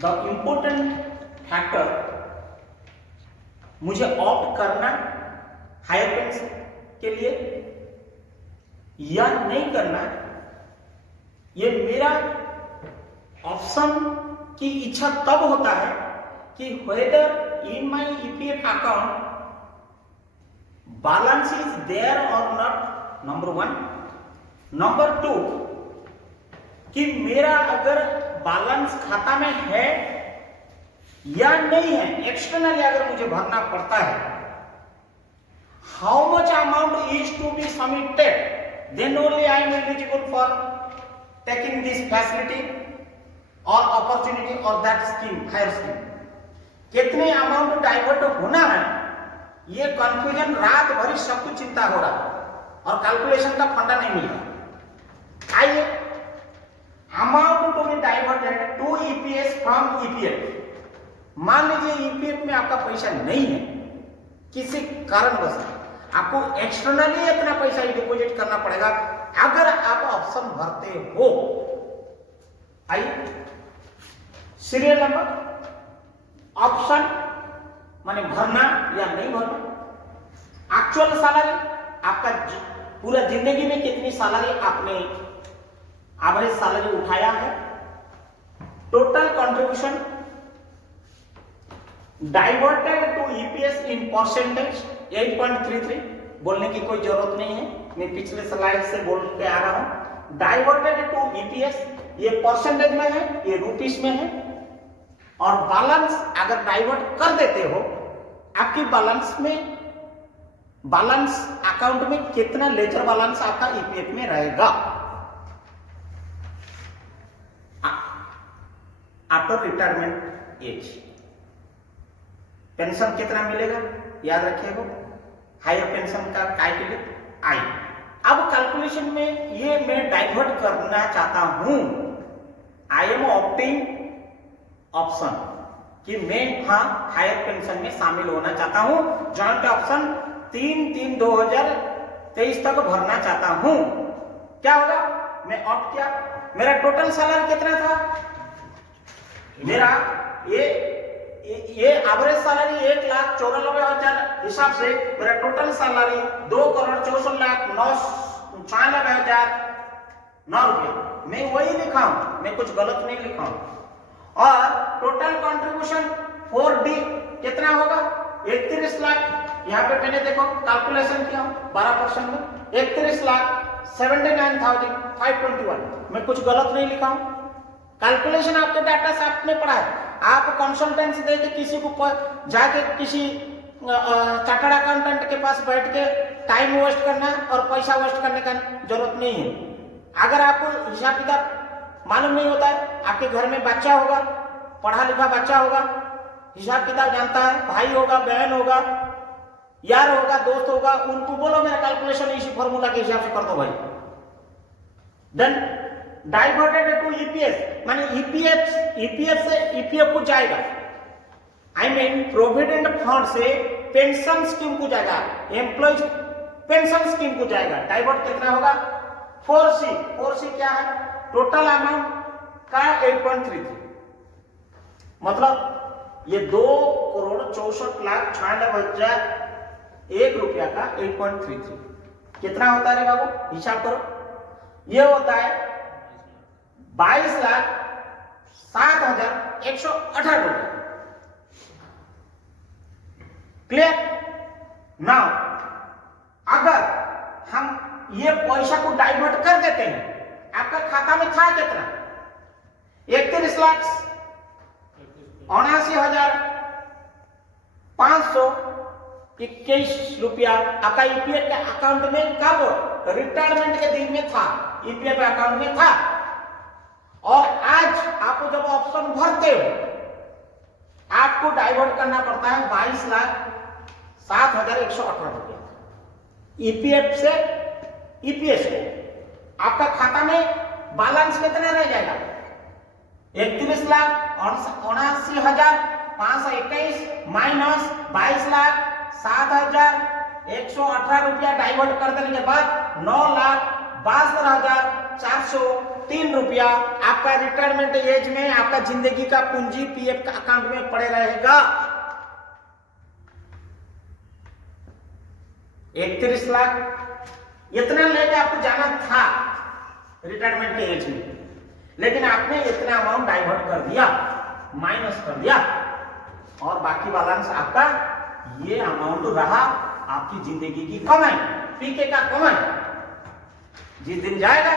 The important factor मुझे opt करना higher pension के लिए या नहीं करना, ये मेरा ऑप्शन की इच्छा तब होता है कि whether in my EPF account balance is there और नॉट, नंबर 1। नंबर 2 कि मेरा अगर बैलेंस खाता में है या नहीं है, एक्सटर्नली अगर मुझे भरना पड़ता है, how much amount is to be submitted, then only I am eligible for taking this facility और अपॉर्चुनिटी और दैट स्कीम, हायर स्कीम। कितने अमाउंट डाइवर्ट होना है, ये कंफ्यूजन रात भर सब कुछ चिंता हो रहा है और कैलकुलेशन का फंडा नहीं मिल रहा। आइए, amount to be diverted to EPS from EPF. मान लीजिए ईपीएफ में आपका पैसा नहीं है, किसी कारणवश आपको एक्सटर्नली इतना पैसा ही डिपॉजिट करना पड़ेगा अगर आप ऑप्शन भरते हो। आइए, सीरियल नंबर, ऑप्शन माने भरना या नहीं भरना, एक्चुअल सैलरी, आपका पूरा जिंदगी में कितनी सैलरी आपने एवरेज सैलरी उठाया है, total contribution diverted to EPS in percentage 8.33, बोलने की कोई जरूरत नहीं है, मैं पिछले स्लाइड से बोल के आ रहा हूं। डाइवर्टेड टू ईपीएस, ये परसेंटेज में है, ये रुपीस में है। और बैलेंस अगर डाइवर्ट कर देते हो, आपकी बैलेंस में, बैलेंस अकाउंट में कितना लेजर बैलेंस आपका ईपीएफ में रहेगा आफ्टर रिटायरमेंट एज। पेंशन कितना मिलेगा याद रखिएगा, हायर पेंशन का काय के लिए आई। अब कैलकुलेशन में ये मैं डाइवर्ट करना चाहता हूं, आई एम ऑप्टिंग ऑप्शन कि मैं हाँ हायर पेंशन में शामिल होना चाहता हूं, जॉइंट ऑप्शन 3/3/2023 तक भरना चाहता हूं। क्या होगा, मैं ऑप्ट किया, मेरा टोटल सैलरी कितना था, मेरा ये एवरेज सैलरी 1,94,000 हिसाब से मेरा टोटल सैलरी 2,64,96,909 रुपये। मैं वही लिखा हूं, मैं कुछ गलत नहीं लिखा हूं। और टोटल कंट्रीब्यूशन 4D कितना होगा, 31 लाख। यहाँ पे मैंने देखो कैलकुलेशन किया 12% में 31,79,521। मैं कुछ गलत नहीं लिखा हूं, कैलकुलेशन आपके डाटा से आपने पढ़ा है। आप कंसल्टेंसी देके किसी को जाके किसी चार्टर्ड अकाउंटेंट के पास बैठ के टाइम वेस्ट करना और पैसा वेस्ट करने का जरूरत नहीं है। अगर आपको हिसाब किताब मालूम नहीं होता है, आपके घर में बच्चा होगा, पढ़ा लिखा बच्चा होगा, हिसाब किताब जानता है, भाई होगा, बहन होगा, यार होगा, दोस्त होगा, उनको बोलो मेरा कैलकुलेशन इसी फॉर्मूला के हिसाब से कर दो भाई। देन डाइवर्टेड टू ईपीएस, माने ईपीएफ से ईपीएफ को जाएगा, आई मीन प्रोविडेंट फंड से पेंशन स्कीम को जाएगा, एम्प्लॉयज पेंशन स्कीम को जाएगा। डाइवर्ट कितना होगा, 4C क्या है, टोटल अमाउंट का 8.33, मतलब ये 2,64,96,001 रुपया का 8.33 कितना होता है रे बाबू, हिसाब करो। ये होता है 22,07,118 रुपये। क्लियर। नाउ अगर हम ये पैसा को डाइवर्ट कर देते हैं, आपका खाता में था कितना, 31,79,521 रुपया आपका ईपीएफ के अकाउंट में कब, रिटायरमेंट के दिन में था, ईपीएफ अकाउंट में था। और आज आपको जब ऑप्शन भरते हो, आपको डाइवर्ट करना पड़ता है 22,07,118 रुपया ईपीएफ से ईपीएस को। आपका खाता में बैलेंस कितना रह जाएगा, 31,79,521 माइनस 22,07,118 रुपया डाइवर्ट कर देने के बाद 9,72,423 603 रुपया आपका रिटायरमेंट एज में आपका जिंदगी का पूंजी पीएफ का अकाउंट में पड़े रहेगा। 31 लाख इतना लेके आपको जाना था रिटायरमेंट के एज में, लेकिन आपने इतना अमाउंट डाइवर्ट कर दिया, माइनस कर दिया, और बाकी बैलेंस आपका ये अमाउंट रहा आपकी जिंदगी की कमाई, पीके का कमाई। जिस दिन जाएगा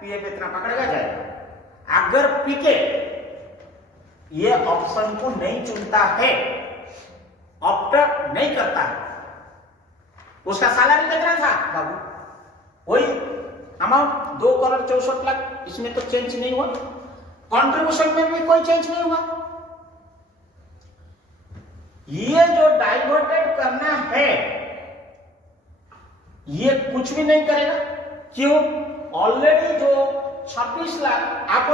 पीएफ इतना पकड़ेगा जाएगा। अगर पीके ये ऑप्शन को नहीं चुनता है, ऑप्ट नहीं करता है, उसका सैलरी कितना था बाबू, वही अमाउंट 2,64,00,000, इसमें तो चेंज नहीं हुआ, कंट्रीब्यूशन में भी कोई चेंज नहीं हुआ। ये जो डाइवर्टेड करना है ये कुछ भी नहीं करेगा। क्यों? ऑलरेडी जो 26 लाख आप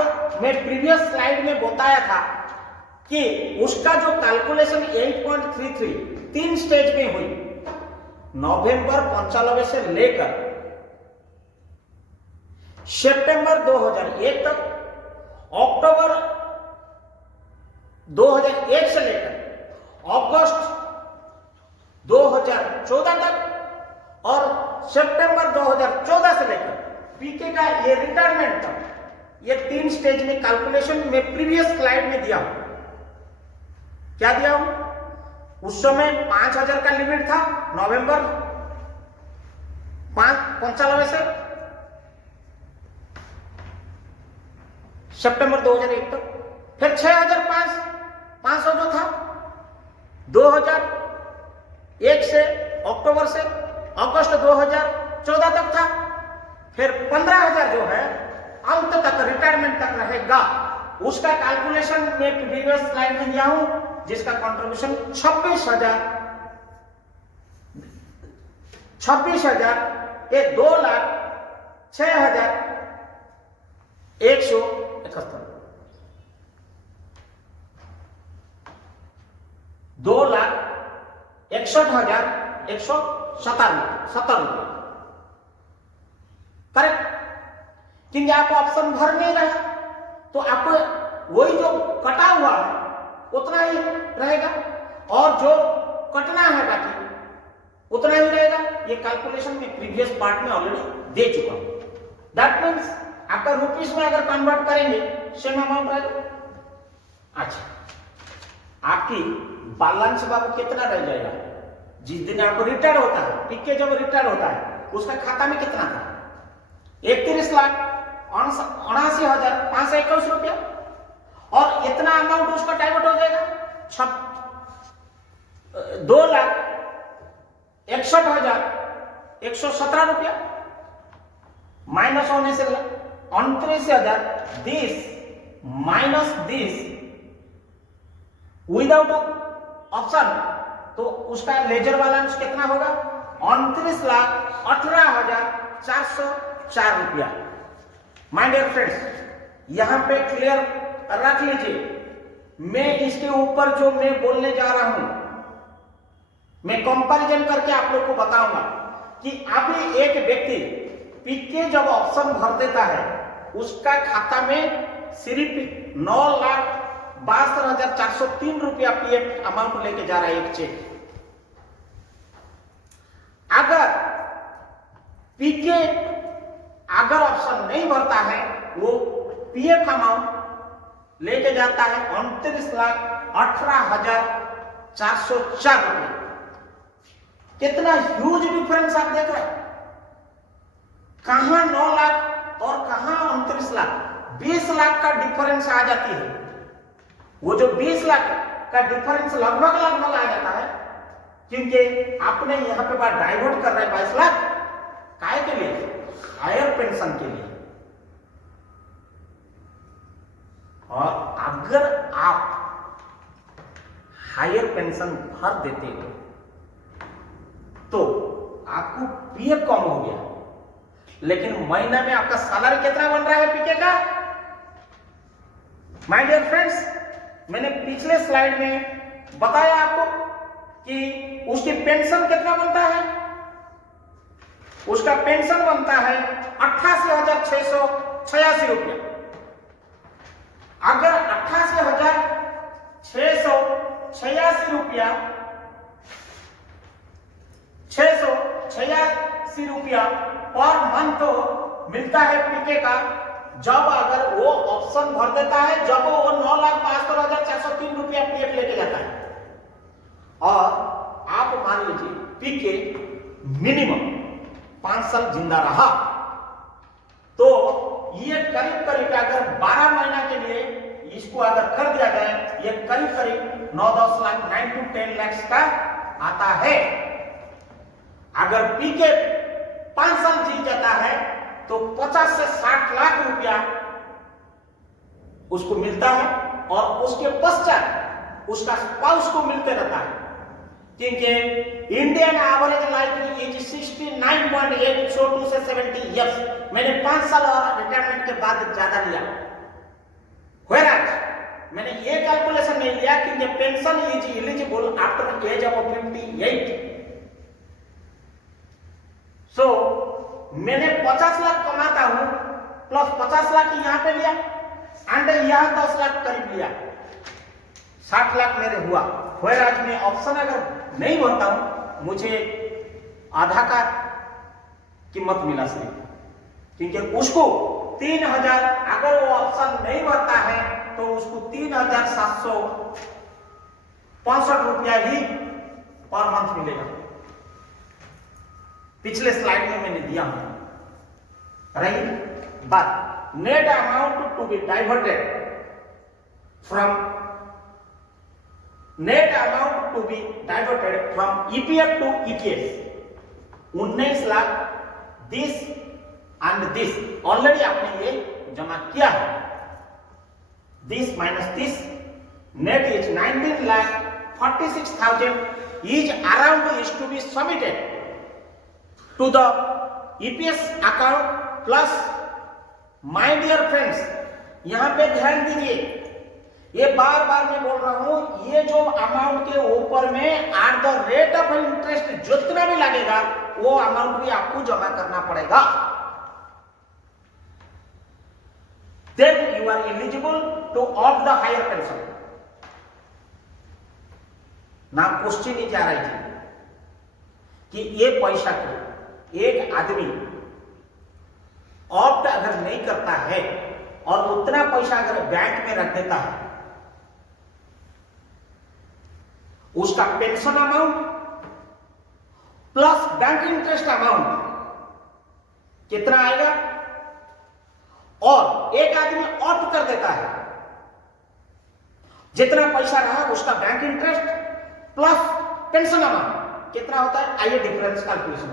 मैं प्रीवियस स्लाइड में बताया था कि उसका जो कैलकुलेशन 8.33 3 स्टेज में हुई, नवंबर 95 से लेकर सितंबर 2001 तक, अक्टूबर 2001 से लेकर अगस्त 2014 तक और सितंबर 2014 से लेकर पीके का ये रिटायरमेंट तक, ये 3 स्टेज में कैलकुलेशन में प्रीवियस स्लाइड में दिया हूं। क्या दिया हूं? उस समय 5,000 का लिमिट था नवंबर 95 से सितंबर 2001 तक, फिर 6,500 जो था 2001 से अक्टूबर से अगस्त 2014 तक था, फिर 15,000 जो है अंत तक रिटायरमेंट तक रहेगा। उसका कैलकुलेशन में प्रीवियस स्लाइड में दिया हूं, जिसका कंट्रीब्यूशन 26,000 ये 2,06,171 2,61,170 रुपये करेक्ट। क्योंकि आप ऑप्शन भर नहीं रहे तो आपको वही जो कटा हुआ है उतना ही रहेगा, और जो कटना है बाकी उतना ही रहेगा। ये कैलकुलेशन में प्रीवियस पार्ट में ऑलरेडी दे चुका हूं। दैट मीन्स आपका रुपीस में अगर कन्वर्ट करेंगे सेम अमाउंट रहेगा। अच्छा, आपकी बैलेंस बाबू कितना रह जाएगा जिस दिन आपको रिटायर होता है? पीके जब रिटायर होता है उसका खाता में कितना था? 31,79,521 रुपया, और इतना अमाउंट उसका डाइवर्ट हो जाएगा 2,61,117 रुपया, माइनस होने से 29,010 माइनस 10 विदाउट ऑप्शन, तो उसका लेजर बैलेंस कितना होगा? 29,18,404 रुपया। माय डियर फ्रेंड्स, यहां पे क्लियर रख लीजिए, मैं इसके ऊपर जो मैं बोलने जा रहा हूं मैं कंपैरिजन करके आप लोग को बताऊंगा कि अभी एक व्यक्ति पीके जब ऑप्शन भर देता है उसका खाता में सिर्फ 9,62,403 रुपया पीएफ अमाउंट लेके जा रहा है एक चेक। अगर पीके अगर ऑप्शन नहीं भरता है वो पीएफ अमाउंट लेके जाता है 29,18,404 रुपये। कितना ह्यूज डिफरेंस आप देख रहे हैं, कहां 9 लाख और कहां 29 लाख, 20 लाख का डिफरेंस आ जाती है। वो जो 20 लाख का डिफरेंस लगभग आ जाता है, क्योंकि आपने यहां पे बात डाइवर्ट कर रहे हैं 22 लाख काय के लिए? हायर पेंशन के लिए। और अगर आप हायर पेंशन भर देते हो तो आपको पीएफ कम हो गया, लेकिन महीना में आपका सैलरी कितना बन रहा है पीके का? माय डियर फ्रेंड्स, मैंने पिछले स्लाइड में बताया आपको कि उसकी पेंशन कितना बनता है। उसका पेंशन बनता है रुपया। अगर 88,686 रुपया 686 रुपया पर मंथ मिलता है पीके का, जब अगर वो ऑप्शन भर देता है, जब वो 9,72,403 रुपया पीएफ लेके जाता है और आप मान लीजिए पीके मिनिमम 5 साल जिंदा रहा, तो ये करीब करीब अगर 12 महीना के लिए इसको अगर कर दिया जाए, ये करीब करीब 9-10 लाख 9 to 10 लाख का आता है। अगर पीके 5 साल जी जाता है तो 50 से 60 लाख रुपया उसको मिलता है और उसके पश्चात उसका स्पाउस को मिलते रहता है, क्योंकि इंडियन एवरेज लाइफ एज 69.8 से 70 इयर्स। मैंने 5 साल और रिटायरमेंट के बाद ज्यादा लिया, whereas मैंने ये कैलकुलेशन नहीं लिया क्योंकि pension is eligible after age of 58। So मैंने 50 लाख कमाता हूं प्लस 50 लाख यहां पे लिया एंड यहां 10 लाख करीब लिया, 60 लाख मेरे हुआ। whereas मैं ऑप्शन अगर नहीं भरता हूं, मुझे आधा का कीमत मिला सिर्फ, क्योंकि उसको 3,000 अगर वो ऑप्शन नहीं भरता है तो उसको 3,765 रुपया ही पर मंथ मिलेगा। पिछले स्लाइड में मैंने दिया हूं, right. But net amount to be diverted from EPF to EPS 19 lakh this and this already आपने ये जमा किया है। This minus this net is 19,46,000 is around is to be submitted to the EPS account plus. My dear friends, यहां पे ध्यान दीजिए, ये बार बार मैं बोल रहा हूं, ये जो अमाउंट के ऊपर में at the rate of interest जितना भी लगेगा वो अमाउंट भी आपको जमा करना पड़ेगा। Then you are eligible to opt the higher pension. ना क्वेश्चन ही जा रही थी कि ये पैसा को एक आदमी ऑप्ट अगर नहीं करता है और उतना पैसा अगर बैंक में रख देता है, उसका pension amount plus bank interest amount कितना आएगा, और एक आदमी ऑप्ट कर देता है, जितना पैसा रहा उसका bank interest plus pension amount कितना होता है, आइए डिफरेंस कैलकुलेशन